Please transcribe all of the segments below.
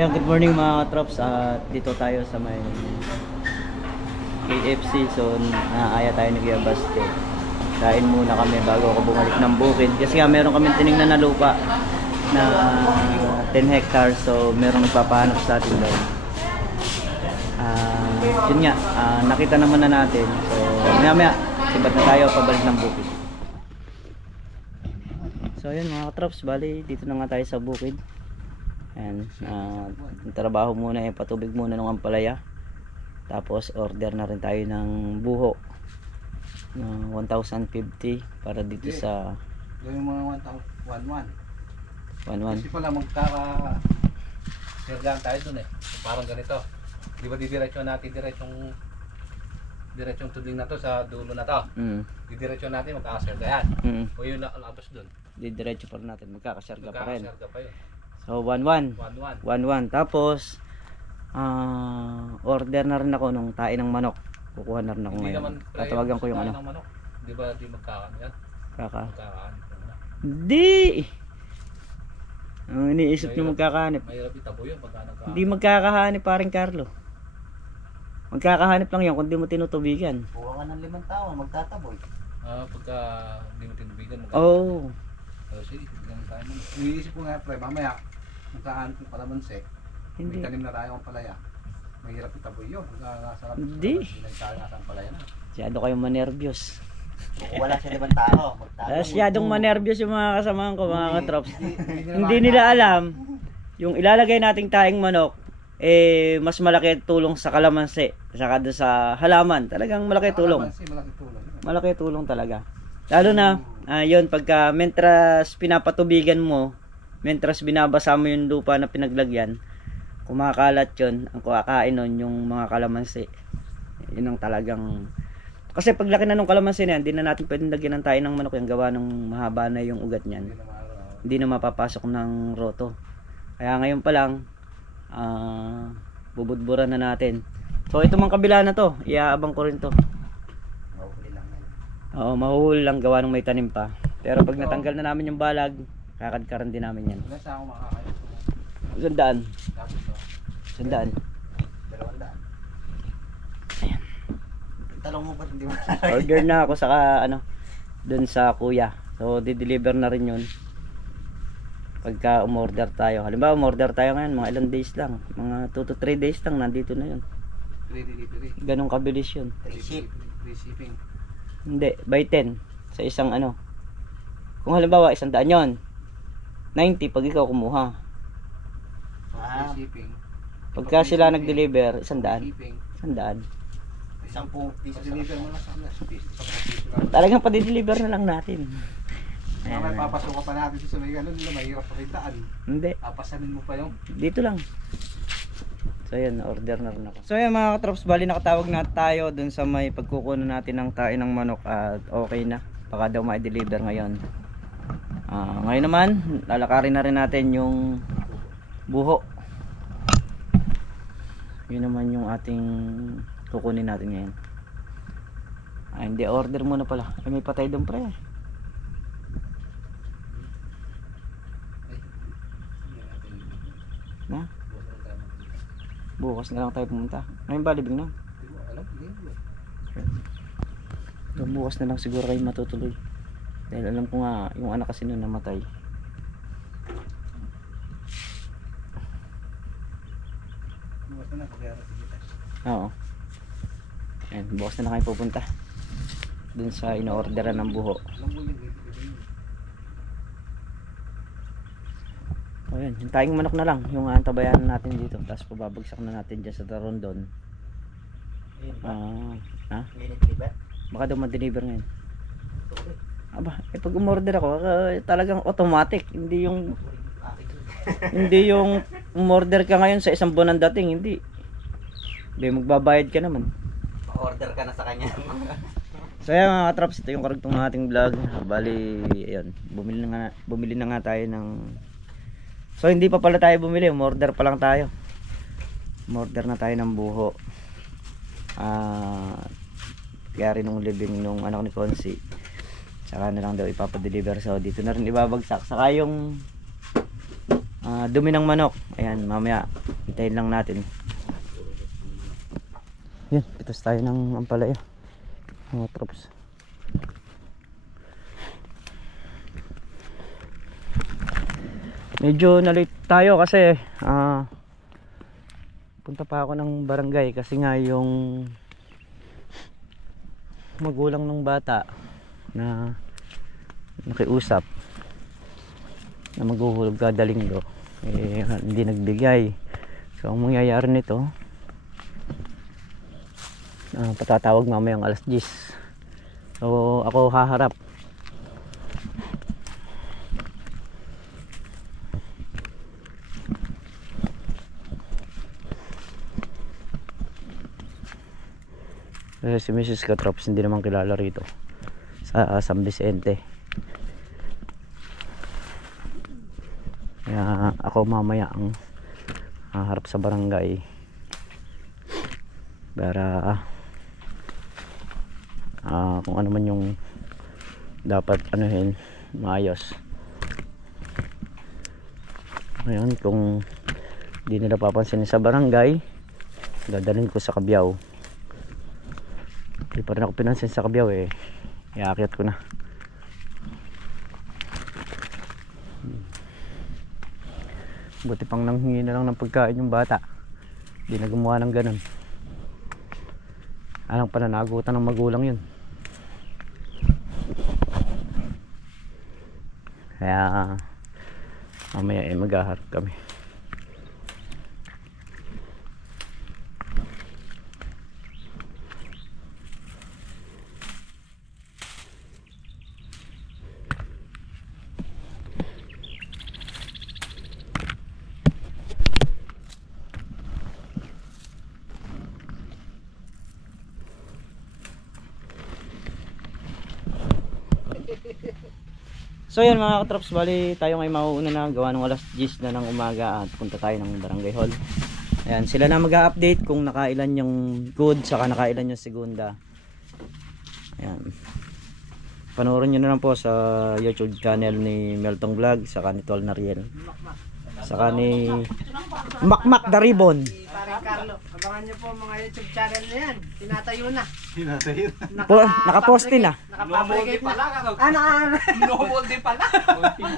So good morning mga trops. Dito tayo sa may KFC. So naaya tayo ni Kuya Baste. Kain muna kami bago ako bumalik ng bukid. Kasi nga meron kami tinignan na lupa na 10 hectares. So meron nagpapahanap sa atin doon. Yun nga, nakita naman na natin. So maya sibat na tayo pabalik ng bukid. So yun mga trops, bali dito na nga tayo sa bukid. And yung trabaho muna eh, patubig muna ng ampalaya. Tapos order na rin tayo ng buho na 1,050 para dito sa yung mga 1,111. 1,1. Kasi pala magkaka-sergaan tayo dun eh. Parang ganito. Di ba didiretso natin diretsong tudling na to sa dulo na to. Didiretso natin magkakaserga yan. O yun na alabas dun. Didiretso pa rin natin, magkakasarga pa rin. Magkakaserga pa yun. So 1,1. 1,1. Tapos order na rin ako nung tae ng manok. Kukuha na rin ako ngayon. Tatawagan ko yung ano. Di ba di magkakaan yan? Magkakaan. Hindi! Ang iniisip nyo magkakahanip. Mahirap itabo yun pagka nagkakaan. Hindi magkakahanip paring Carlo. Magkakahanip lang yan kung di mo tinutubigan. Kuha ka ng 5 taon, magtataboy. Pagka hindi mo tinubigan Oo. Sige, bigyan tayo mo. Iniisip ko nga pre, mamaya magkaan kung palamansi. Hindi. May tanim na tayo ang palaya. Mahirap itaboy yun. Sarap. Hindi. Ang palaya na. Masyado kayong manervyos. Wala siya 5 tao, magtataboy. Masyadong manervyos yung mga kasamahan ko, mga katrops. Hindi nila alam yung ilalagay nating taing manok mas malaki tulong sa kalamansi saka doon sa halaman. Talagang malaki tulong. Malaki tulong talaga. Lalo na yun, pagka mentras pinapatubigan mo, mentras binabasa mo yung lupa na pinaglagyan, kumakalat yun, ang kakain nun yung mga kalamansi. Yun ang talagang, kasi paglaki na nung kalamansi na yan, hindi na natin pwedeng lagyan ng tayo ng manok yung gawa ng mahaba na yung ugat niyan. Hindi na mapapasok ng roto. Kaya ngayon pa lang bubudburan na natin. So ito mang kabila na to, iaabang ko rin to. Oo, mahuhuli lang gawa ng may tanim pa. Pero pag natanggal na namin yung balag, kakadkaran din namin yan. Saan ako makakain? 100. 100. 200. Ayan. Talong mo ba hindi mo? Order na ako sa dun sa kuya. So di-deliver na rin yun pagka umorder tayo. Halimbawa umorder tayo ngayon, mga ilang days lang, mga 2 to 3 days lang nandito na yun. Free delivery. Ganong kabilis yun. Free shipping. Hindi, by 10 sa isang kung halimbawa 100 yon, 90 pag ikaw kumuha. Free shipping. Pagka sila nag-deliver 100. Shipping. 100. 10 piso. Deliver mo na sa amin. Talagang pa-deliver na lang natin. May papasok pa natin sa may ganun nila, mahirap pa kitaan. Hindi. Papasanin mo pa yung Dito lang. So yan, order na rin ako. So yan mga katrops, bali nakatawag na tayo dun sa may pagkukunan natin ng tae ng manok at okay na. Baka daw ma-deliver ngayon. Ngayon naman, lalakarin na rin natin yung buho. Yun naman yung ating kukunin natin ngayon. Hindi, order muna pala. May patay doon pre. Na? Bukas na lang tayo pumunta. Ngayon ba libing na? So, bukas na lang siguro kayo matutuloy. Dahil alam ko nga yung anak kasi nun namatay. Oo. Ayan, bukas na lang kayo pupunta dun sa ino-orderan ng buho. O yan, yung tayong manok na lang yung antabayan natin dito, tapos pababagsak na natin dyan sa Tarondon. Baka daw ma-deliver ngayon. Aba, pag umorder ako talagang automatic, hindi yung umorder ka ngayon sa isang buwan ang dating, hindi magbabayad ka naman, Pa-order ka na sa kanya. so yan mga katraps, ito yung karugtong ng ating vlog. Bali, ayun, bumili na nga tayo ng, so hindi pa pala tayo bumili, umorder pa lang tayo. Umorder na tayo ng buho. Kaya rin nung living nung anak ni Consi, saka na lang daw ipapadeliver. So dito na rin ibabagsak. Saka yung dumi ng manok. Ayan, mamaya hintayin lang natin. Yan, pitas tayo ng ampalaya mga troops. Medyo na-late tayo kasi punta pa ako ng barangay kasi nga yung magulang ng bata na nakiusap na maghuhulog kada linggo hindi nagbigay. So ang mangyayari nito, patatawag mamayang alas 10. So ako haharap. Si Mrs. Katrops hindi naman kilala rito sa San Vicente. Kaya ako mamaya ang harap sa barangay para kung ano man yung dapat anuhin maayos. Ngayon kung hindi nila papansin sa barangay, dadalhin ko sa Cabiao. Hindi pa rin ako pinansin sa Cabiao iakyat ko na. Buti pang nanghingi na lang ng pagkain yung bata, hindi na gumawa ng ganun. Alang pananagutan ng magulang yun. Kaya mamaya maghaharap kami. So yan mga katrops, bali tayo ngayon mauuna na gawa ng alas 10 na ng umaga at punta tayo ng barangay hall. Ayan, sila na mag-a-update kung nakailan yung good saka nakailan yung segunda. Ayan, panoorin nyo na lang po sa YouTube channel ni Meltong Vlog saka ni Tol Nariel saka ni Makmak the Ribbon. Parang Carlo, abangan nyo po mga YouTube channel na yan. Tinatayo na. Nakaposte na. Nakapabricate na. Inuhuldi pala.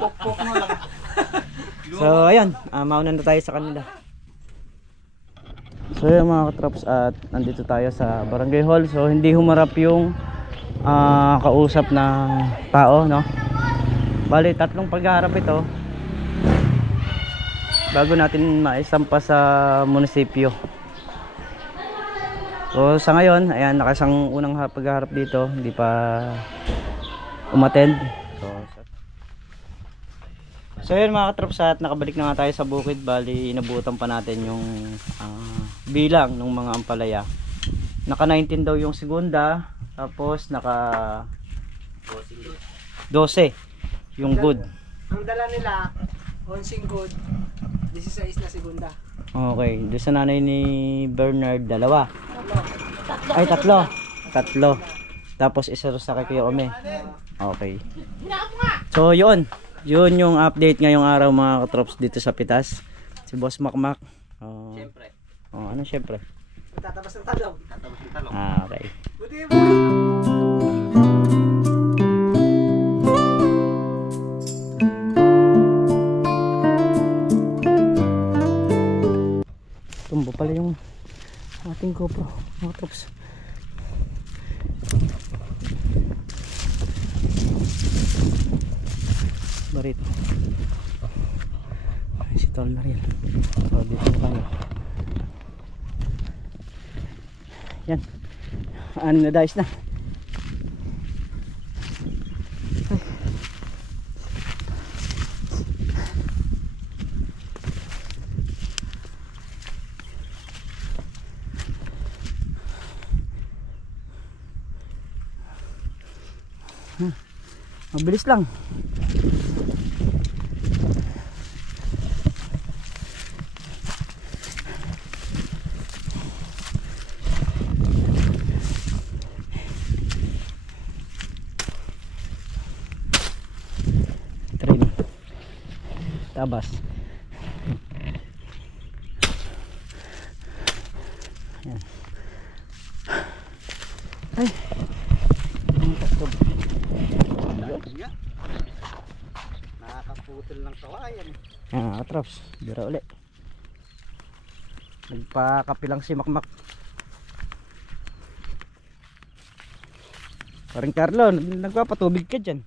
Pok-pok mo lang. So ayun, mauna na tayo sa kanila. So yun mga katrops, at nandito tayo sa barangay hall. So hindi humarap yung kausap na tao, no? Bali tatlong pagharap ito bago natin maisampa sa munisipyo. So sa ngayon, ayan, nakasang unang pagharap dito, hindi pa umattend. So yun mga katrops, at nakabalik na nga tayo sa bukid. Bali inabutan pa natin yung bilang ng mga ampalaya. Naka 19 daw yung segunda, tapos naka 12 yung good. Ang dala nila, 11 good, 16 na segunda. Okay, doon sa nanay ni Bernard, dalawa. Ay, tatlo. Tapos isa sa kay Kuya Ome. Okay. So yun yung update ngayong araw mga katrops dito sa Pitas. Si Boss Makmak. Siyempre. Ano siyempre? Tatabas ng talong. Okay. Buti mo. Tumbo pala yung ating GoPro mga katrops. Barito. Ay, si Tol Nariel. So dito na tayo. Yan. Na-dice na. Mabilis lang. Train. Tabas. Ayan. Ay. Ang tastob. Nakakaputol ng kawayan. Katrops, bira ulit. Nagpakapilang si Makmak. Paring Carlo, nagpapatubig ka dyan.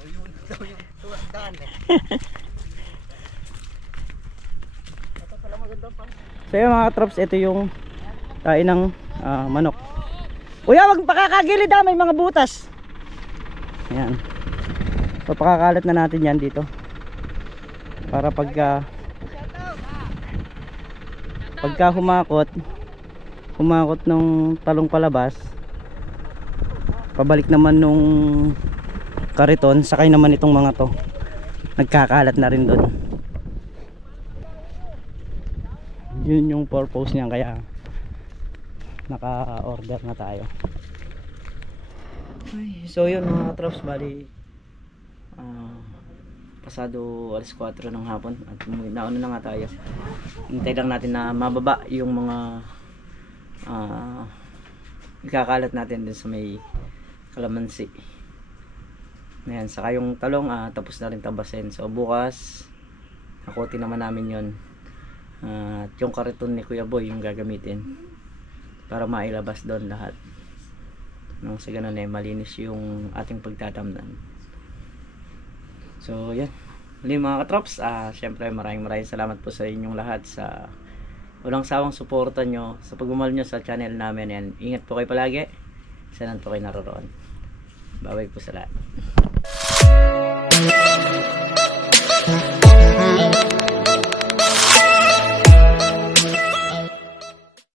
Yun daw yung tuwasdan eh. Ito pala maganda pa. So yun mga katrops, ito yung tayo ng manok. Kuya, wag pakakagilid may mga butas. Ayan. So pakakalat na natin yan dito. Para pagka humakot nung talong palabas, pabalik naman nung kariton, sakay naman itong mga to, nagkakalat na rin doon. Yun yung purpose niya, kaya naka-order na tayo. So yun mga katrops, bali pasado alas 4 ng hapon at nauna na nga tayo. Hintay lang natin na mababa yung mga ikakalat natin din sa may kalamansi. Ayan, saka yung talong tapos na rin tabasin. So bukas hakotin naman namin yun. At yung kariton ni Kuya Boy yung gagamitin para mailabas doon lahat. Nang sa ganun malinis yung ating pagtatamnan. So yan, muli mga katrops, syempre maraming salamat po sa inyong lahat sa walang sawang suporta nyo, sa pagmamahal nyo sa channel namin. Yan, ingat po kayo palagi, saan po kayo naroon. Bye-bye po sa lahat.